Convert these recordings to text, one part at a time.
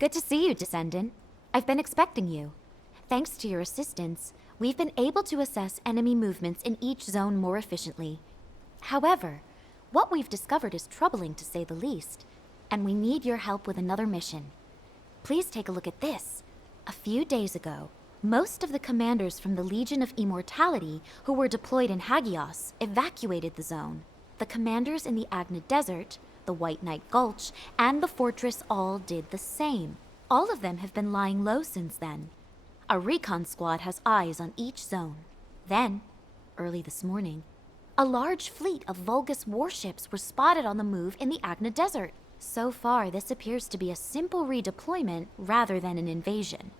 Good to see you, Descendant. I've been expecting you. Thanks to your assistance, we've been able to assess enemy movements in each zone more efficiently. However, what we've discovered is troubling to say the least, and we need your help with another mission. Please take a look at this. A few days ago, most of the commanders from the Legion of Immortality who were deployed in Hagios evacuated the zone. The commanders in the Agna Desert, the White Knight Gulch, and the fortress all did the same. All of them have been lying low since then. Our recon squad has eyes on each zone. Then, early this morning, a large fleet of Vulgus warships were spotted on the move in the Agna Desert. So far, this appears to be a simple redeployment rather than an invasion.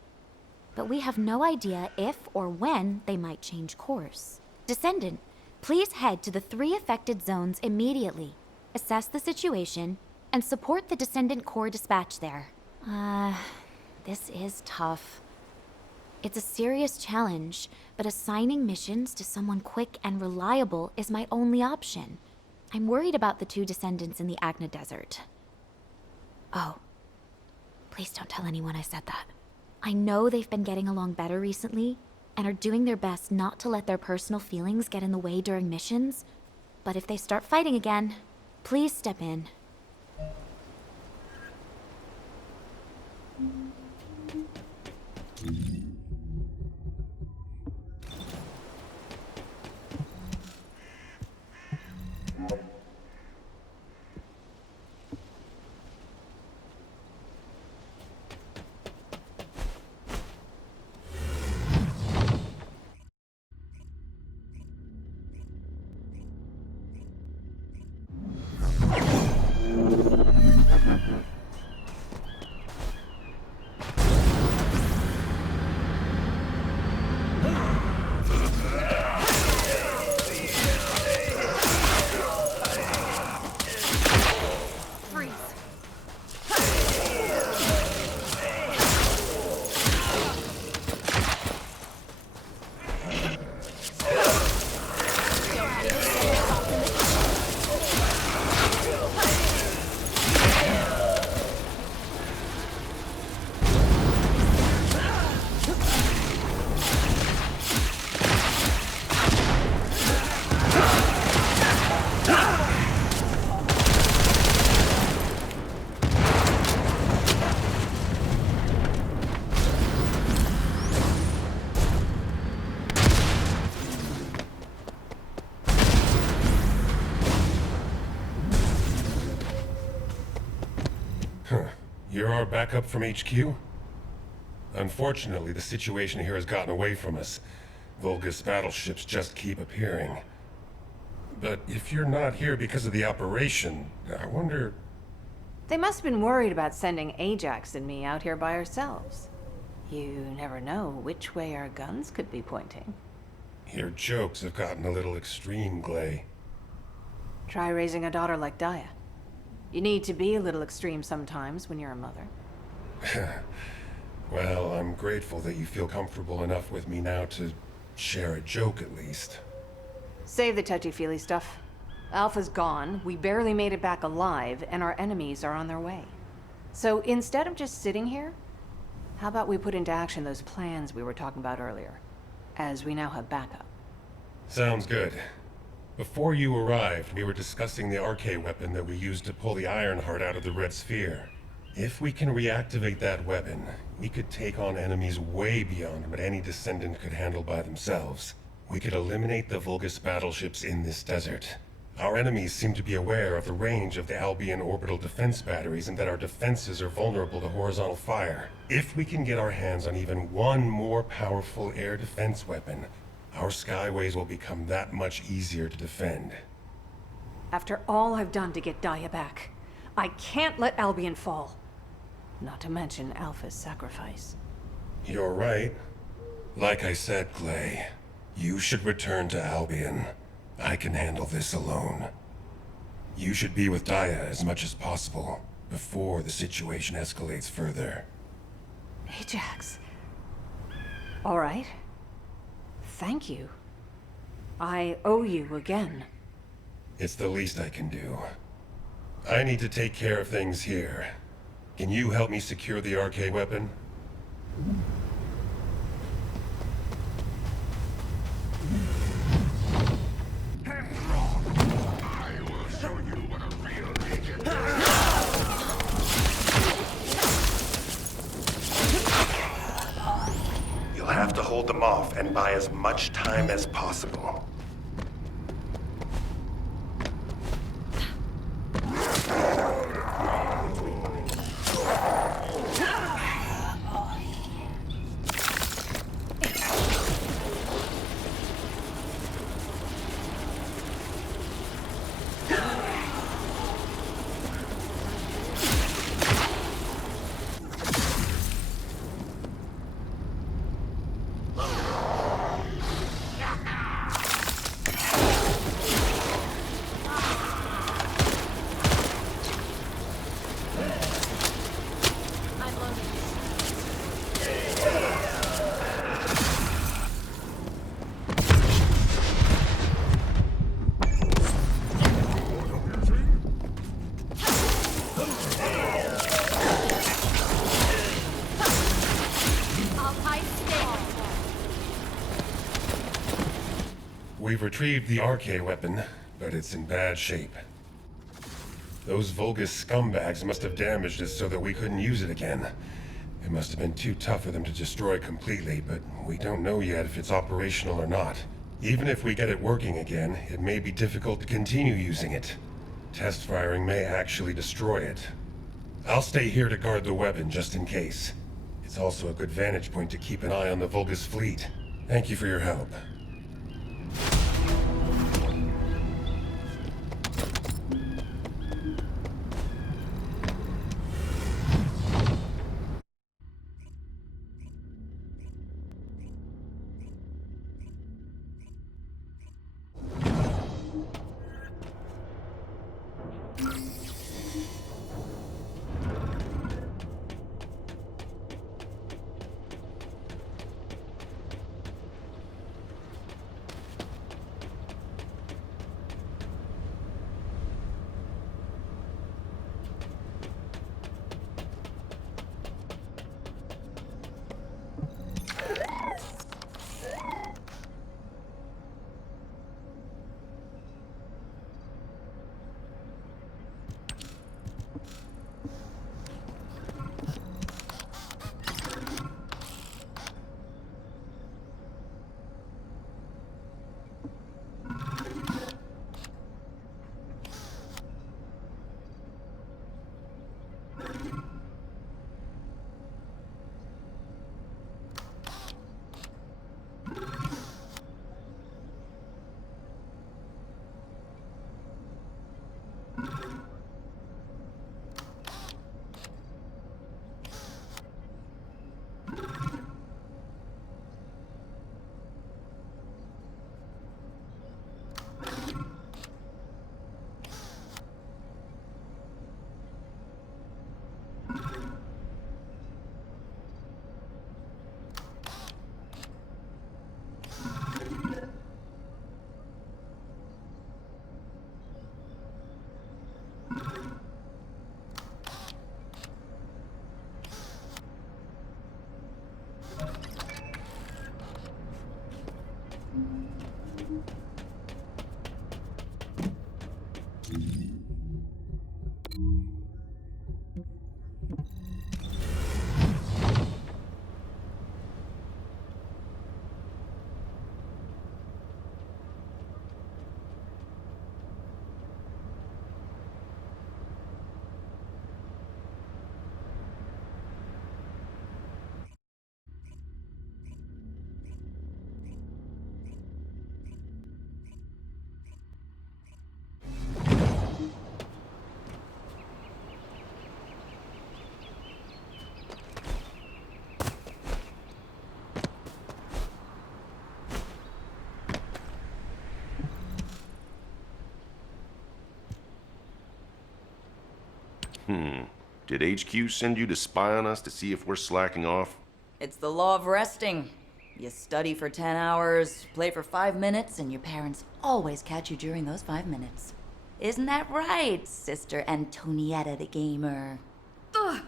But we have no idea if or when they might change course. Descendant, please head to the 3 affected zones immediately, assess the situation, and support the Descendant Corps dispatch there. This is tough. It's a serious challenge, but assigning missions to someone quick and reliable is my only option. I'm worried about the 2 Descendants in the Agna Desert. Oh, please don't tell anyone I said that. I know they've been getting along better recently, and are doing their best not to let their personal feelings get in the way during missions. But if they start fighting again, please step in. You're our backup from HQ? Unfortunately, the situation here has gotten away from us. Vulgus battleships just keep appearing. But if you're not here because of the operation, I wonder... They must have been worried about sending Ajax and me out here by ourselves. You never know which way our guns could be pointing. Your jokes have gotten a little extreme, Glay. Try raising a daughter like Daya. You need to be a little extreme sometimes when you're a mother. Well, I'm grateful that you feel comfortable enough with me now to share a joke at least. Save the touchy-feely stuff. Alpha's gone, we barely made it back alive, and our enemies are on their way. So instead of just sitting here, how about we put into action those plans we were talking about earlier, as we now have backup? Sounds good. Before you arrived, we were discussing the RK weapon that we used to pull the Ironheart out of the Red Sphere. If we can reactivate that weapon, we could take on enemies way beyond what any Descendant could handle by themselves. We could eliminate the Vulgus battleships in this desert. Our enemies seem to be aware of the range of the Albion orbital defense batteries and that our defenses are vulnerable to horizontal fire. If we can get our hands on even one more powerful air defense weapon, our skyways will become that much easier to defend. After all I've done to get Daya back, I can't let Albion fall. Not to mention Alpha's sacrifice. You're right. Like I said, Glay, you should return to Albion. I can handle this alone. You should be with Daya as much as possible, before the situation escalates further. Ajax. All right. Thank you. I owe you again. It's the least I can do. I need to take care of things here. Can you help me secure the RK weapon? You'll have to hold them off and buy as much time as possible. We've retrieved the RK weapon, but it's in bad shape. Those Vulgus scumbags must have damaged it so that we couldn't use it again. It must have been too tough for them to destroy completely, but we don't know yet if it's operational or not. Even if we get it working again, it may be difficult to continue using it. Test firing may actually destroy it. I'll stay here to guard the weapon just in case. It's also a good vantage point to keep an eye on the Vulgus fleet. Thank you for your help. Did HQ send you to spy on us to see if we're slacking off? It's the law of resting. You study for 10 hours, play for 5 minutes, and your parents always catch you during those 5 minutes. Isn't that right, Sister Antonietta the Gamer? Ugh!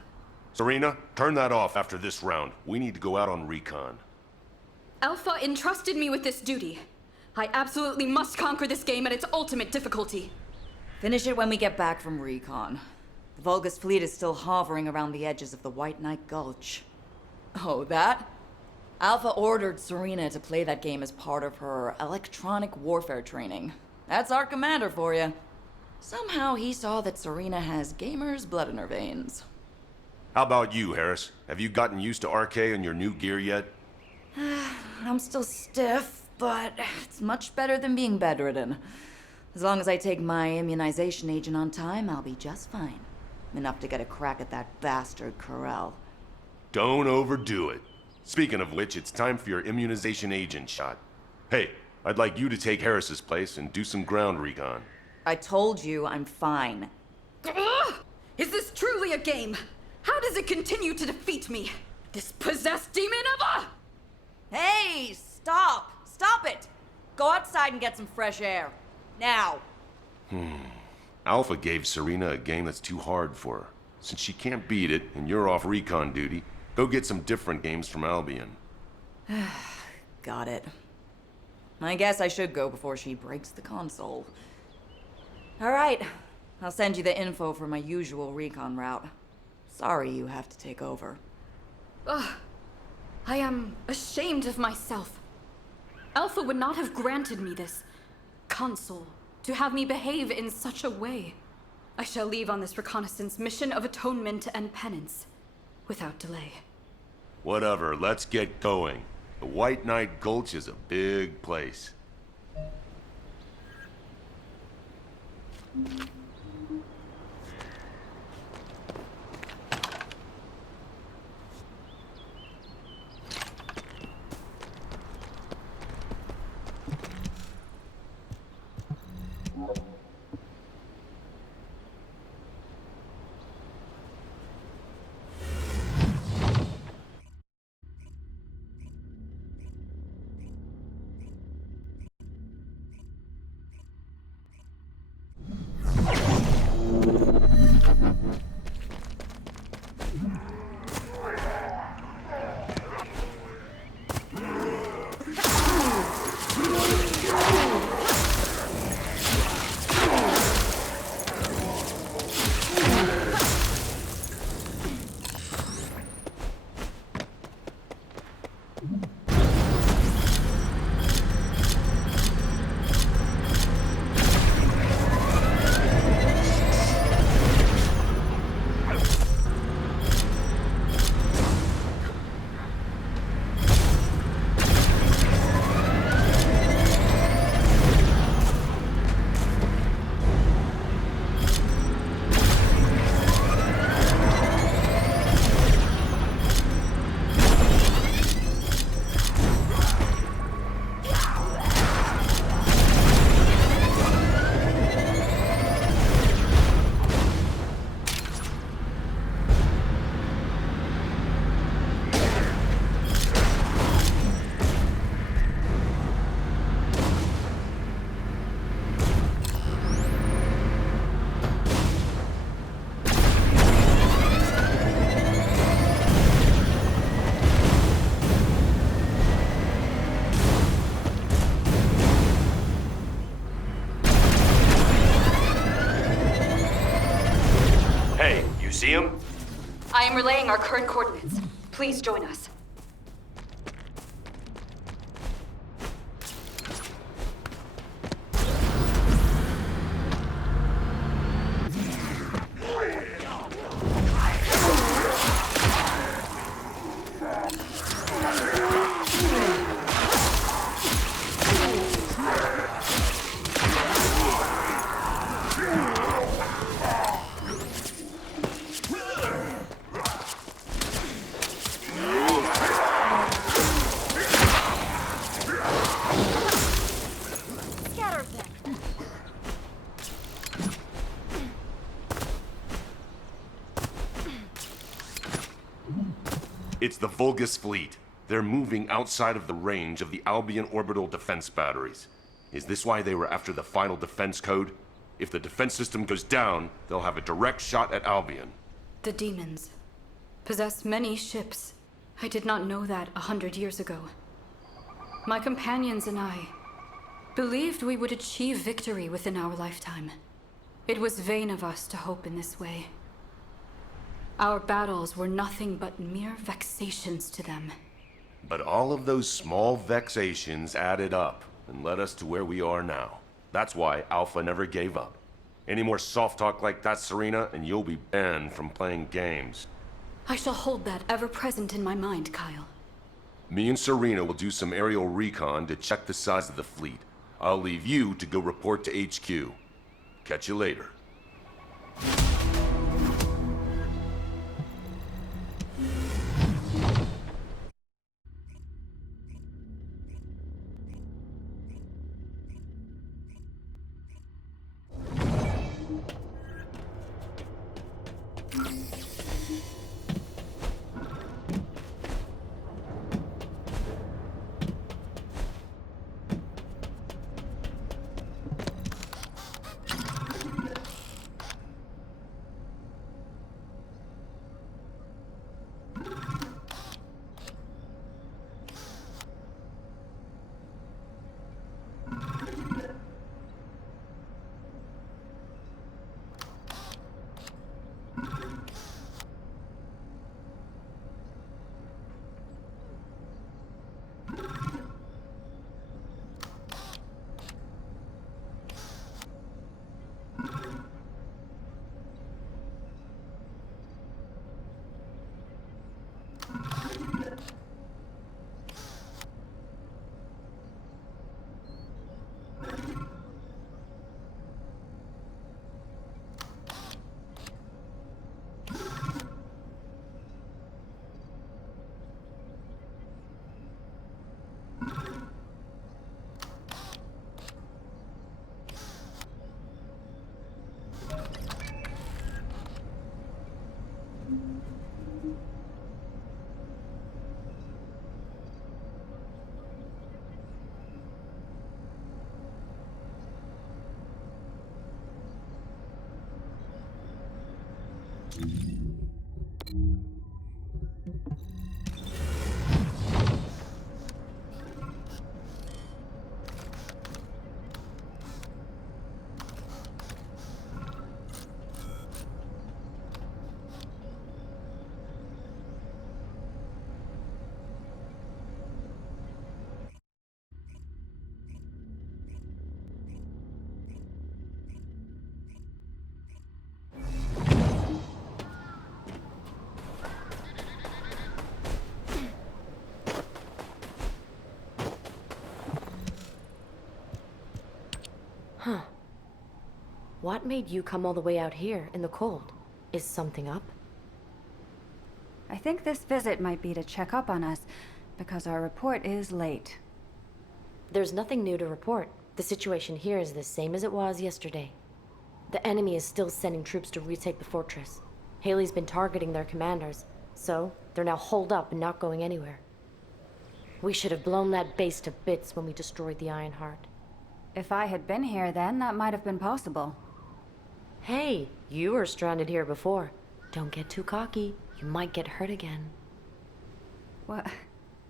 Serena, turn that off after this round. We need to go out on recon. Alpha entrusted me with this duty. I absolutely must conquer this game at its ultimate difficulty. Finish it when we get back from recon. The Vulgus fleet is still hovering around the edges of the White Knight Gulch. Oh, that? Alpha ordered Serena to play that game as part of her electronic warfare training. That's our commander for you. Somehow he saw that Serena has gamer's blood in her veins. How about you, Harris? Have you gotten used to RK and your new gear yet? I'm still stiff, but it's much better than being bedridden. As long as I take my immunization agent on time, I'll be just fine. Enough to get a crack at that bastard Corell. Don't overdo it. Speaking of which, it's time for your immunization agent shot. Hey, I'd like you to take Harris's place and do some ground recon. I told you I'm fine. Ugh! Is this truly a game? How does it continue to defeat me? This possessed demon of a... Hey, stop! Stop it! Go outside and get some fresh air. Now! Alpha gave Serena a game that's too hard for her. Since she can't beat it, and you're off recon duty, go get some different games from Albion. Got it. I guess I should go before she breaks the console. Alright, I'll send you the info for my usual recon route. Sorry you have to take over. Ugh. I am ashamed of myself. Alpha would not have granted me this console to have me behave in such a way. I shall leave on this reconnaissance mission of atonement and penance without delay. Whatever, let's get going. The White Knight Gulch is a big place. See him? I am relaying our current coordinates. Please join us. It's the Vulgus fleet. They're moving outside of the range of the Albion orbital defense batteries. Is this why they were after the final defense code? If the defense system goes down, they'll have a direct shot at Albion. The demons. possess many ships. I did not know that 100 years ago. My companions and I believed we would achieve victory within our lifetime. It was vain of us to hope in this way. Our battles were nothing but mere vexations to them. But all of those small vexations added up and led us to where we are now. That's why Alpha never gave up. Any more soft talk like that, Serena, and you'll be banned from playing games. I shall hold that ever present in my mind, Kyle. Me and Serena will do some aerial recon to check the size of the fleet. I'll leave you to go report to HQ. Catch you later. Huh. What made you come all the way out here in the cold? Is something up? I think this visit might be to check up on us, because our report is late. There's nothing new to report. The situation here is the same as it was yesterday. The enemy is still sending troops to retake the fortress. Haley's been targeting their commanders, so they're now holed up and not going anywhere. We should have blown that base to bits when we destroyed the Ironheart. If I had been here then, that might have been possible. Hey, you were stranded here before. Don't get too cocky. You might get hurt again. Well,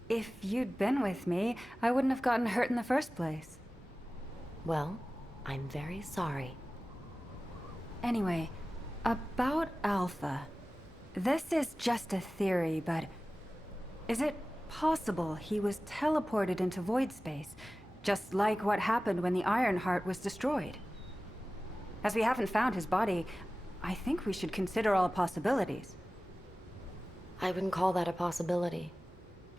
if you'd been with me, I wouldn't have gotten hurt in the first place. Well, I'm very sorry. Anyway, about Alpha. This is just a theory, but is it possible he was teleported into void space, just like what happened when the Ironheart was destroyed? As we haven't found his body, I think we should consider all possibilities. I wouldn't call that a possibility.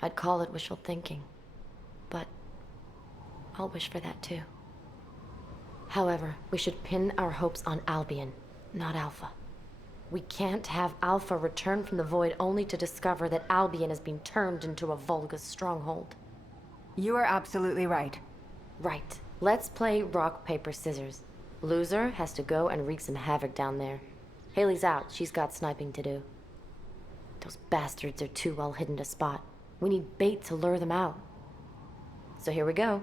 I'd call it wishful thinking. But I'll wish for that too. However, we should pin our hopes on Albion, not Alpha. We can't have Alpha return from the void only to discover that Albion has been turned into a Volga's stronghold. You are absolutely right. Right. Let's play rock, paper, scissors. Loser has to go and wreak some havoc down there. Haley's out. She's got sniping to do. Those bastards are too well hidden to spot. We need bait to lure them out. So here we go.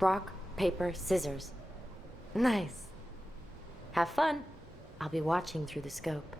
Rock, paper, scissors. Nice. Have fun. I'll be watching through the scope.